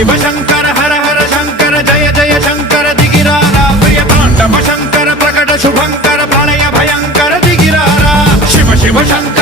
शिव शंकर हर हर शंकर जय जय शंकर दिगिरारा प्रिय तांडव शंकर प्रकट शुभंकर प्रलय भयंकर दिगिरारा शिव शिव शंकर